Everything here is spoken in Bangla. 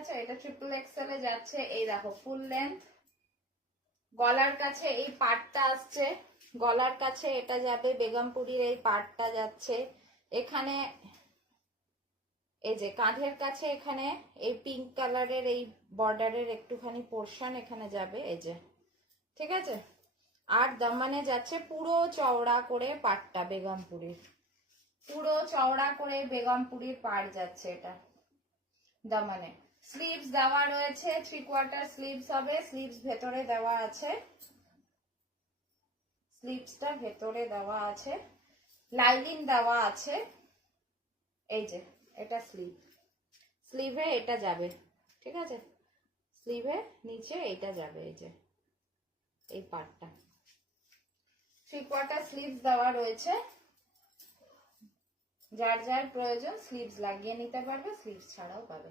আছে, এটা ট্রিপল এক্সেল এ যাচ্ছে। এই দেখো ফুল লেন্থ, গলার কাছে এই পাটটা আসছে, গলার কাছে এটা যাবে, বেগমপুরীর এই পাটটা যাচ্ছে এখানে, এই যে কাঁধের কাছে এখানে এই পিঙ্ক কালারের এই বর্ডারের একটুখানি পোর্শন এখানে যাবে, এই যে, ঠিক আছে। আর দামানে যাচ্ছে পুরো চওড়া করে পাটটা, বেগমপুরীর পুরো চওড়া করে বেগমপুরীর পাট যাচ্ছে এটা দামানে। স্লিভস দেওয়া রয়েছে, 3/4 স্লিভস হবে, স্লিভস ভেতরে দেওয়া আছে, স্লিভসটা ভেতরে দেওয়া আছে, লাইনিং দেওয়া আছে। এই যে এটা স্লিভ, স্লিভে এটা যাবে, ঠিক আছে, স্লিভে নিচে এইটা যাবে, এই যে এই পার্টটা 3/4 স্লিভস দেওয়া রয়েছে। যার যার প্রয়োজন স্লিভস লাগিয়ে নিতে পারবে, স্লিভস ছাড়াও পাবে।